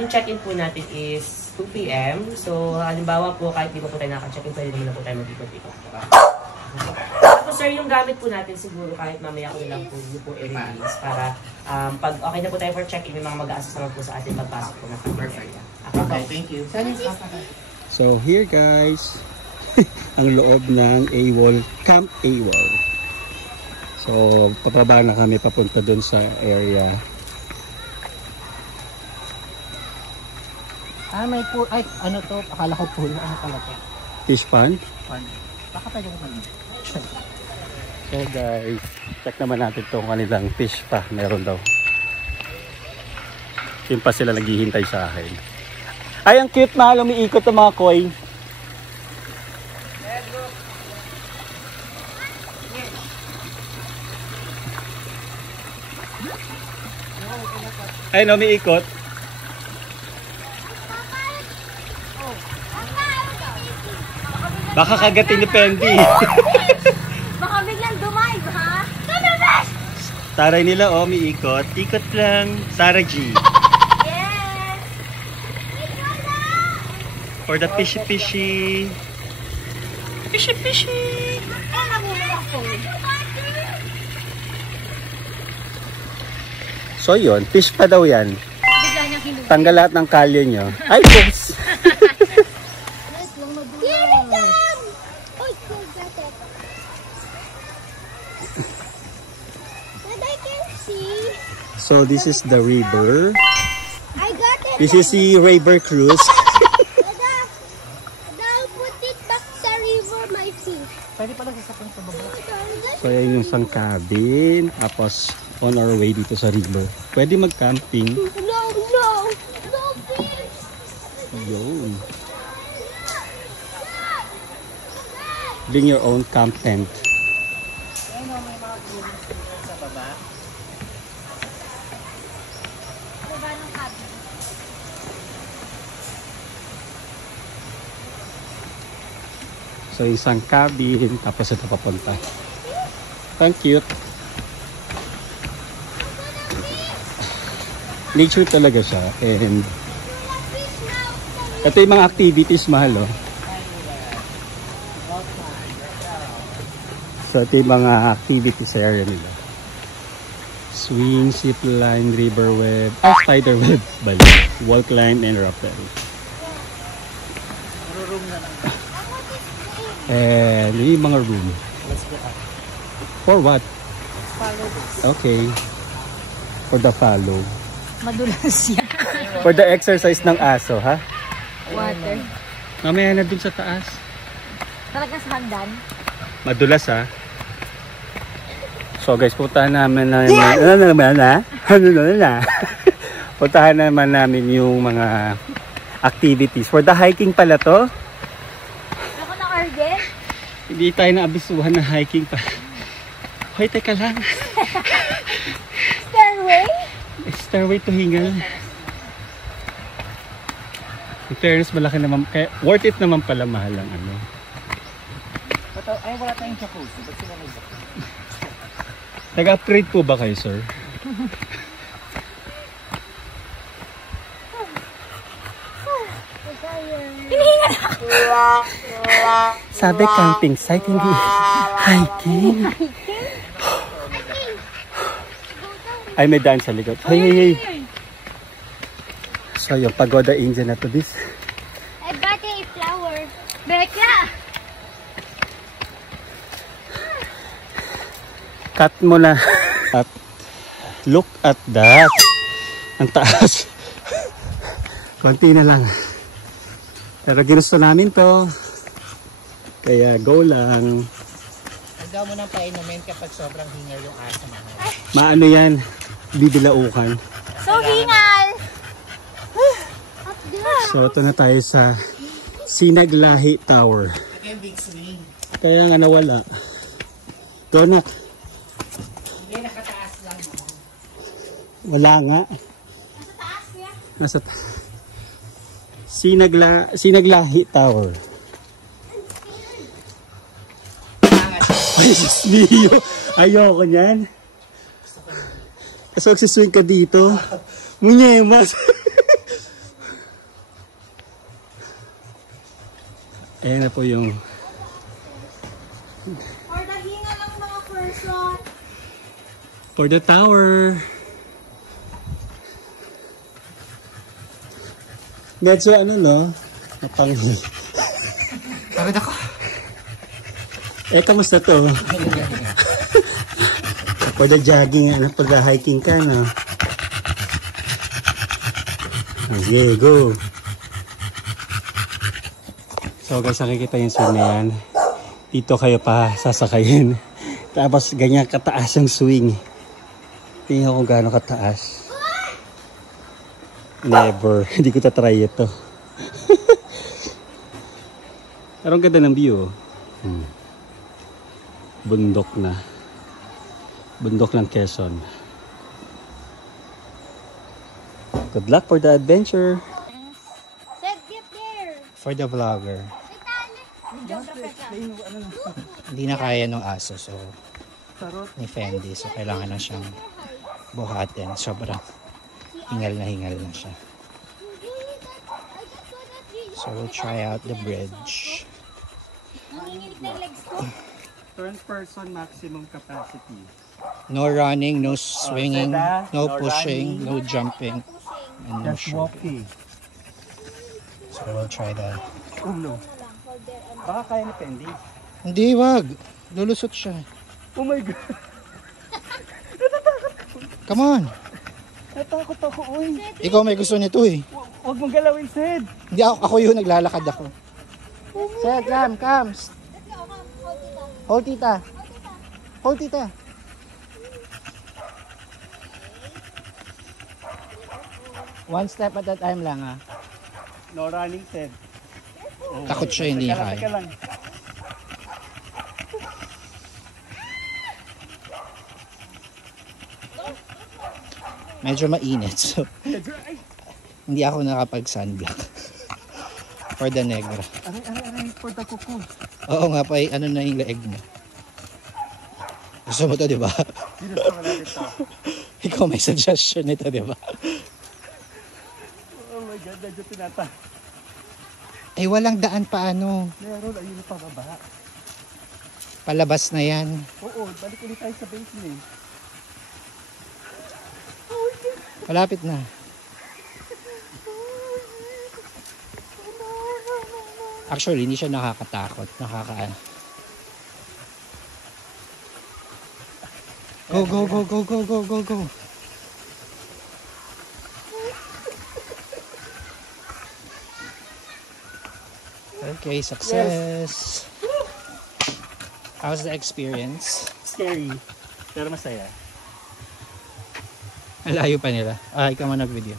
yung check-in po natin is 2 p.m. So, halimbawa po, kahit di pa po tayo naka-check-in, pwede naman na po tayo mag-ikot-ikot. Tapos sir, yung gamit po natin siguro kahit mamaya ko lang po yung po i-release para pag okay na po tayo for check-in, may mga mag-a-assist naman po sa atin pagpasok po na perfect. Okay, thank you. So here guys, ang loob ng AWOL, Camp AWOL. So papaba na kami papunta dun sa area. May pool. Ay, ano to? Akala ko pool. Ano pala to? Fish pond? Pond. Baka pwede ko mag So guys, check naman natin itong kanilang fish pa. Meron daw. Yung pa sila naghihintay sa akin. Ay, ang cute, mahal. Umiikot ang mga koi. Ay, no, umiikot. Baka kagatin ni Pendi. Baka biglang dumive, ha? Taray nila, oh, umiikot. Ikot lang. Sarah G. Yes! For the fishy-fishy. Fishy-fishy. Ay, nabulong ako. So yun, fish pa daw yan. Bigla niyang hinuwi. Tanggal lahat ng kalye nyo. Ay, folks. Here it comes! Oy, got it. But I can see. So this is the river. I got it. This is the river cruise. Dada, I'll put it back sa river, my fish. Pwede pala sasapin sa baba. So yan yung isang cabin. Tapos on our way dito sa river. Pwede mag-camping. No, fish. Yun. Bring your own camp tent. Ayun o, may mga buildings dito sa baba. Baba ng cabin. So isang cabin. Tapos ito papunta. Thank you. Nature talaga siya. And ito yung mga activities, mahal, oh. So ito yung mga activities sa area nila. Swing, zip line, river web, spider web, bali, wall climb, and rappel. And yung mga room. For what? Okay. For the follow. Madulas yan. For the exercise ng aso, ha? Water. Mamaya na dun sa taas. Talaga sa hagdan? Madulas, ha? So guys, puntahan namin na puntahan naman namin yung mga activities. For the hiking pala to. Ako na Argen? Hindi tayo naabisuhan na hiking pa. Hoy, teka lang. Stairway? Stairway to Hingal. In fairness, malaki naman. Kaya worth it naman pala, mahal ang ano. Ay, wala tayong jacuzzi. Ba't sila may jacuzzi? Nag-upgrade po ba kayo, sir? Hinihingal ako. Sabi camping site, hindi hiking. Ay, may daan sa likod. Hey. So, yung Pagoda India na to, this. I got a flower. Becca! Cut mo na. At look at that. Ang taas. Konti na lang. Pero ginusto namin to. Kaya go lang. Huwag daw mo nang painumin kapag sobrang hingal yung aso na. Maano yan? Bibilaukan. So, hingal! So, ito na tayo sa Sinaglahi Tower. Again, big swing. Kaya nga nawala. Go na. Hindi, nakataas lang. Wala nga. Nasa taas niya? Nasa Sinaglahi Tower. Ay, Diyos mio. Ayoko niyan. Kasi magsiswing ka dito. Munyemas. Ayan na po yung For the hinga lang mga person. for the tower. Medyo ano no? Mapanghi. Pagod ako. Kamusta to? For the jogging, ano, pag hiking ka, no? Okay, go! So guys, nakikita yung swing na yan. Dito kayo pa sasakayin. Tapos ganyan kataas yung swing. Tingnan ko gaano kataas. Never. Hindi ko tatry ito. Pero ang ganda ng view. Bundok na. Bundok ng Quezon. Good luck for the adventure. Said get there. For the vlogger. Hindi na kaya ng aso, so ni Fendi, so kailangan na siyang buhatin. Sobrang hingal na siya. So we'll try out the bridge. Nanginginig na yung legs ko. Turn person maximum capacity. No running, no swinging, Seda, no no pushing, no jumping, and no Just shoving. walking. So we'll try that. Oh no. Baka kaya ni Fendi. Hindi, wag. Lulusot siya. Oh my God. Come on. Natakot ako, oy. Ikaw may gusto nito eh. Huwag mong galawin, Sid. Hindi ako yung naglalakad ako. Sir, come. Hold tita. Hold tita. One step at a time lang ah. No running, Sid. Takot siya, hindi niya Teka kaya. lang. Medyo mainit, so hindi ako nakapag-sunblock. For the negra. Aray, for the kuko. Oo nga pa, ano na yung leeg mo. Gusto mo to, di ba? Ginusto ko natin ito. Ikaw may suggestion nito, di ba? Oh my God, medyo tinata. Eh, walang daan pa ano. Meron, ayun pa baba. Palabas na yan. Oo, balik ulit tayo sa basement. Malapit na. Actually, hindi siya nakakatakot. Go. Okay, success. How's the experience? Scary, pero masaya. Malayo pa nila. Ikaw man nag-video.